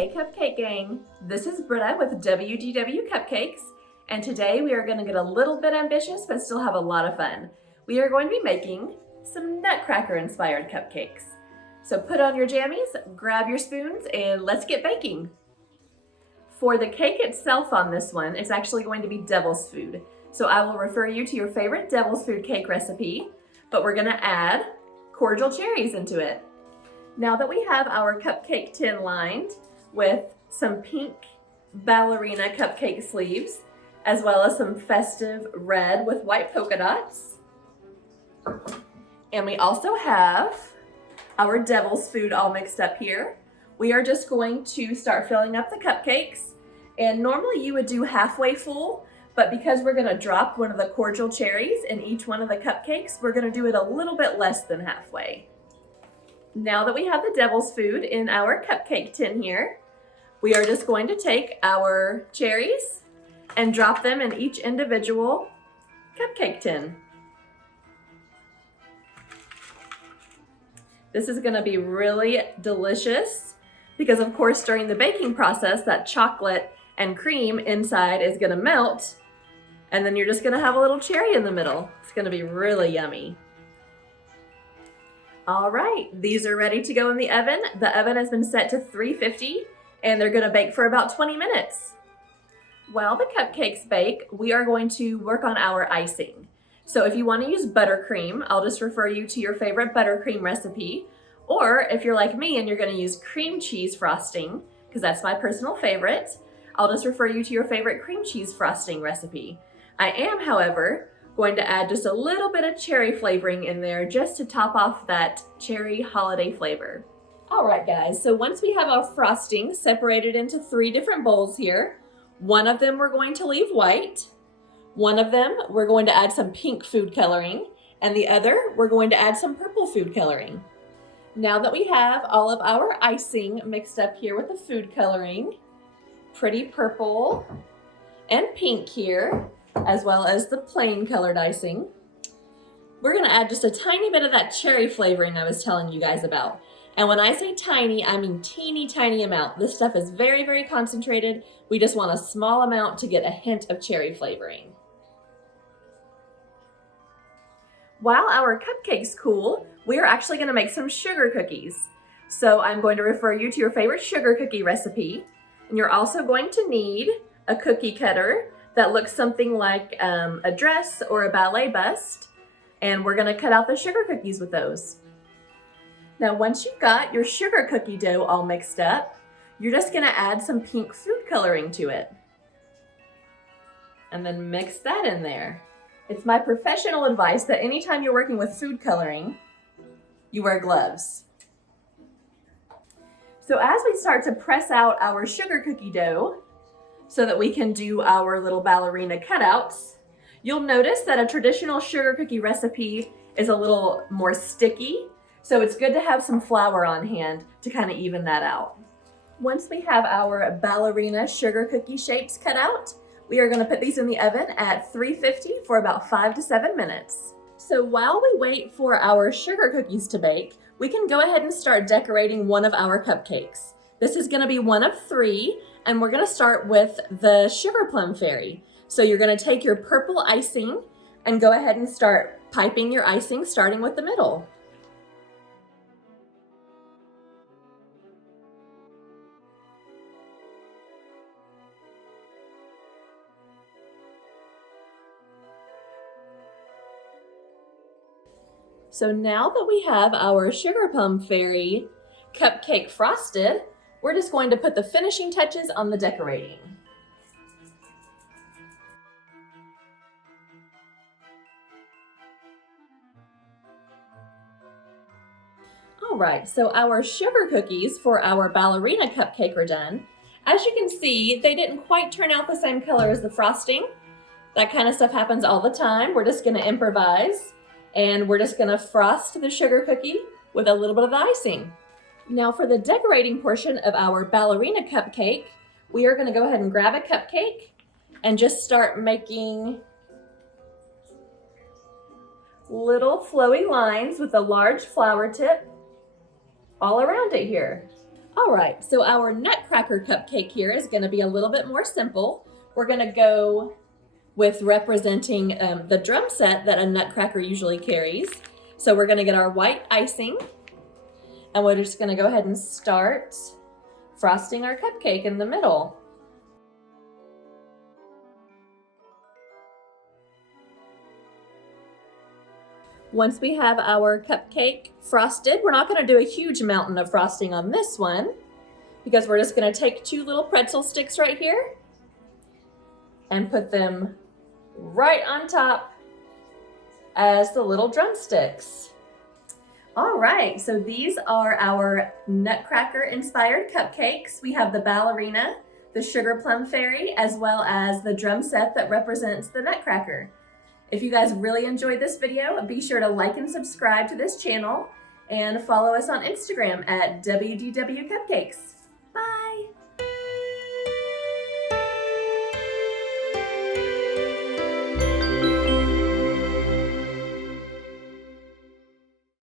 Hey Cupcake Gang, this is Britta with WDW Cupcakes, and today we are going to get a little bit ambitious but still have a lot of fun. We are going to be making some Nutcracker inspired cupcakes. So put on your jammies, grab your spoons, and let's get baking. For the cake itself on this one, it's actually going to be devil's food. So I will refer you to your favorite devil's food cake recipe, but we're going to add cordial cherries into it. Now that we have our cupcake tin lined with some pink ballerina cupcake sleeves, as well as some festive red with white polka dots, and we also have our devil's food all mixed up here, we are just going to start filling up the cupcakes. And normally you would do halfway full, but because we're going to drop one of the cordial cherries in each one of the cupcakes, we're going to do it a little bit less than halfway. Now that we have the devil's food in our cupcake tin here, we are just going to take our cherries and drop them in each individual cupcake tin. This is going to be really delicious because, of course, during the baking process, that chocolate and cream inside is going to melt, and then you're just going to have a little cherry in the middle. It's going to be really yummy. All right, these are ready to go in the oven. The oven has been set to 350 and they're gonna bake for about 20 minutes. While the cupcakes bake, we are going to work on our icing. So if you wanna use buttercream, I'll just refer you to your favorite buttercream recipe. Or if you're like me and you're gonna use cream cheese frosting, because that's my personal favorite, I'll just refer you to your favorite cream cheese frosting recipe. I am, however, going to add just a little bit of cherry flavoring in there just to top off that cherry holiday flavor. All right, guys, so once we have our frosting separated into 3 different bowls here, one of them we're going to leave white, one of them we're going to add some pink food coloring, and the other we're going to add some purple food coloring. Now that we have all of our icing mixed up here with the food coloring, pretty purple and pink here, as well as the plain colored icing, we're gonna add just a tiny bit of that cherry flavoring I was telling you guys about. And when I say tiny, I mean teeny tiny amount. This stuff is very, very concentrated. We just want a small amount to get a hint of cherry flavoring. While our cupcakes cool, we are actually gonna make some sugar cookies. So I'm going to refer you to your favorite sugar cookie recipe. And you're also going to need a cookie cutter that looks something like a dress or a ballet bust, and we're gonna cut out the sugar cookies with those. Now, once you've got your sugar cookie dough all mixed up, you're just gonna add some pink food coloring to it. And then mix that in there. It's my professional advice that anytime you're working with food coloring, you wear gloves. So as we start to press out our sugar cookie dough, so that we can do our little ballerina cutouts, you'll notice that a traditional sugar cookie recipe is a little more sticky, so it's good to have some flour on hand to kind of even that out. Once we have our ballerina sugar cookie shapes cut out, we are going to put these in the oven at 350 for about 5 to 7 minutes. So while we wait for our sugar cookies to bake, we can go ahead and start decorating one of our cupcakes. This is going to be one of 3, and we're going to start with the sugar plum fairy. So you're going to take your purple icing and go ahead and start piping your icing, starting with the middle. So now that we have our sugar plum fairy cupcake frosted, we're just going to put the finishing touches on the decorating. All right, so our sugar cookies for our ballerina cupcake are done. As you can see, they didn't quite turn out the same color as the frosting. That kind of stuff happens all the time. We're just gonna improvise, and we're just gonna frost the sugar cookie with a little bit of the icing. Now for the decorating portion of our ballerina cupcake, we are gonna go ahead and grab a cupcake and just start making little flowy lines with a large flower tip all around it here. All right, so our Nutcracker cupcake here is gonna be a little bit more simple. We're gonna go with representing the drum set that a Nutcracker usually carries. So we're gonna get our white icing, and we're just gonna go ahead and start frosting our cupcake in the middle. Once we have our cupcake frosted, we're not gonna do a huge mountain of frosting on this one because we're just gonna take 2 little pretzel sticks right here and put them right on top as the little drumsticks. All right, so these are our Nutcracker inspired cupcakes. We have the ballerina, the sugar plum fairy, as well as the drum set that represents the Nutcracker. If you guys really enjoyed this video, be sure to like and subscribe to this channel and follow us on Instagram at WDW Cupcakes.